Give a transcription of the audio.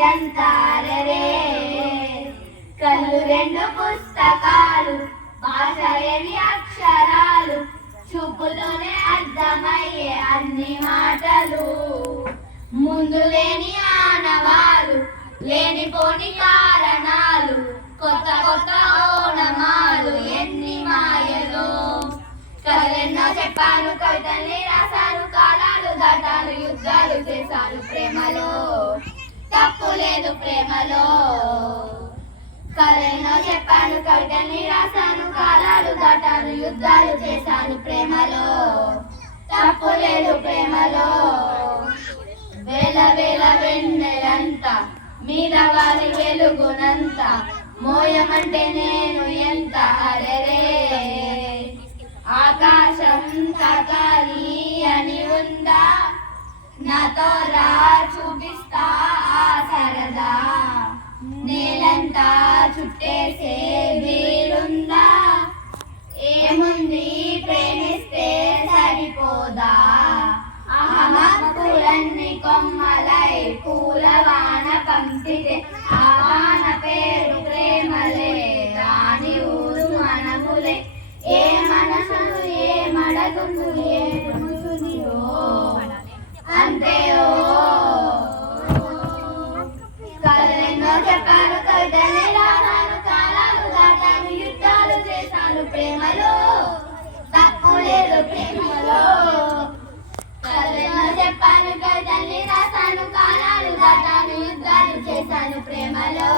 మీరంతారే కళ్ళు రెండు పుస్తకాలు భాష లేని అక్షరాలు చూపులోనే అర్థమయ్యే అన్ని మాటలు ముందు లేని ఆనవాలు లేనిపోని కారణాలు కొత్త కొత్త ఓనమాలు ఎన్ని మాయలు కథలెన్నో చెప్పాను కవితల్ని రాశాను కాలాలు దాటాలు యుద్ధాలు చేశాను ప్రేమలో తప్పు లేదు ప్రేమలో కథలెన్నో చెప్పాను కవితల్ని రాశాను కాలాలు దాటాను యుద్ధాలు చేశాను ప్రేమలో తప్పు లేదు ప్రేమలో వేల వేల వెన్నెలంత మీద వారి వెలుగునంత మోయమంటే నేను ఎంత అరెరే ఆకాశం తాకాలి అని ఉందా నాతో రా చూపిస్తా ఆ సరదా నేలంతా చుట్టేసే వీలుందా ఏముంది ప్రేమిస్తే సరిపోదా పూలన్నీ కొమ్మలై పూలవాన పంపితే ఆ వాన పేరు ప్రేమలే దాని ఊరు మనములే ఏ మనసు ఏ మడగుందు ఏ మనసునియో అంతే ఓ కథలెన్నో చెప్పాను కవితల్ని రాశాను కాలాలు దాటాను యుద్ధాలు చేశాను ప్రేమలో తప్పు లేదు ప్రేమలో చెప్పాను కవితల్ని రాశాను కాలాలు దాటాను యుద్ధాలు చేశాను ప్రేమలో